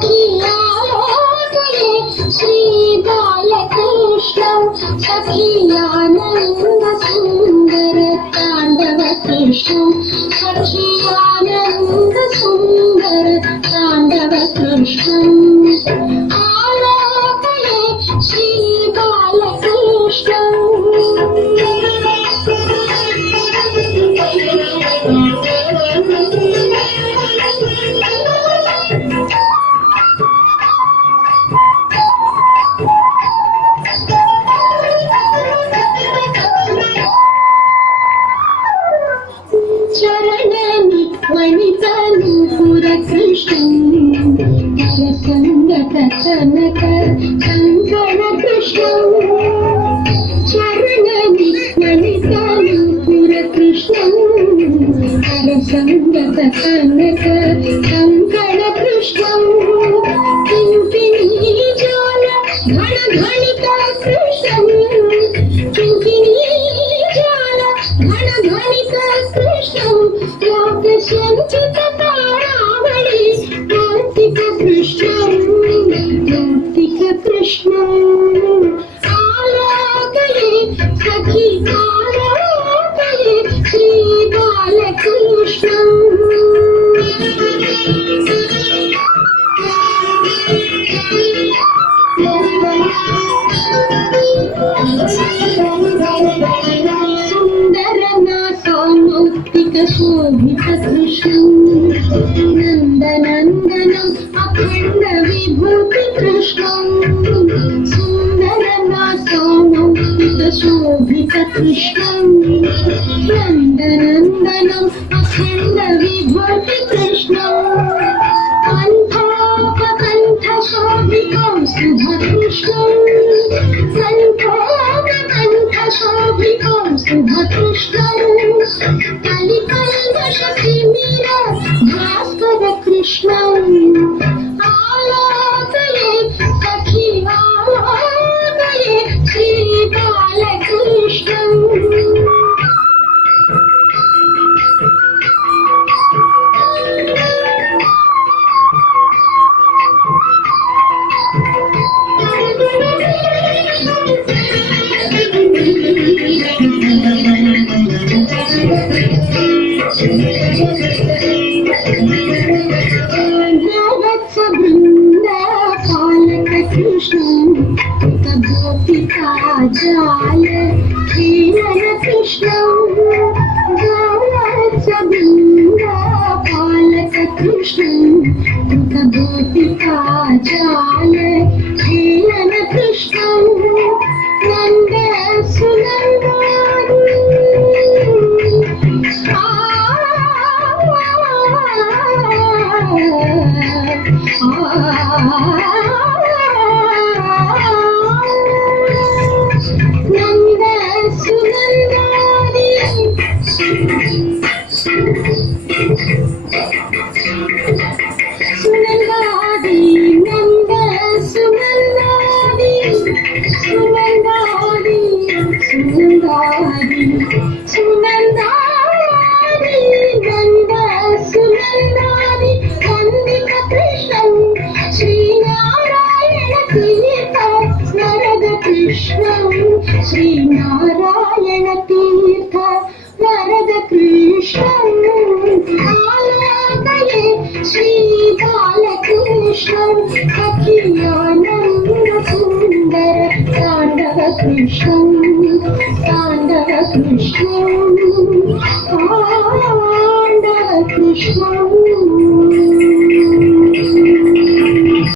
सखियालोकये श्रीबालकृष्णं सखियानन्दसुन्दर ताण्डवकृष्णं सखियानन्दसुन्दर ताण्डवकृष्णम् आलोकये श्रीबालकृष्णम् मणितनूपुर कृष्णं रसंगत कनक कंकण कृष्णं चरणनि मणितनूपुर कृष्णं रसंगत कनक कंकण कृष्णं किंकिणी ज्वाल घन घनित कृष्णं किंकिणी ज्वाल घन घनित कृष्णं संचित तारावळि कार्तिक कृष्णं आलोकये सखि आलोकये श्री बालकृष्णं सुन्दरनाथमौक्तिक शोभित कृष्णं नन्दनन्दनम् अखण्ड विभूति कृष्णं सुन्दरनाथमौक्तिक शोभित कृष्णं नन्दनन्दनम् अखण्ड विभूति कृष्णं कण्ठोपकण्ठ शोभितं सुधकृष्णं कण्ठोपकण्ठ शोभितं सुधकृष्णं कलिकल्मषतिमिर भास्कर कृष्णं आलोकये सखि आलोकये श्री बालकृष्णं गोवत्सवृन्द पालक कृष्णं गोपिका जाल खेलन कृष्णं गोवत्सवृन्द पालक कृष्णं गोपिका जाल खेलन कृष्णं नन्द सुनन्दानि नन्द सुनन्दानि सुनन्दानि नन्द सुनन्दानि सुनन्दानि सुनन्दानि सुनन्दानि नन्द सुनन्दानि वन्दित कृष्णं श्रीनारायण तीर्थ वरद कृष्णं श्रीनारायण तीर्थ वरद कृष्णं आलोकये श्री बालकृष्णं सखियानन्द सुन्दर ताण्डव कृष्णं ताण्डव कृष्णं ताण्डव कृष्णं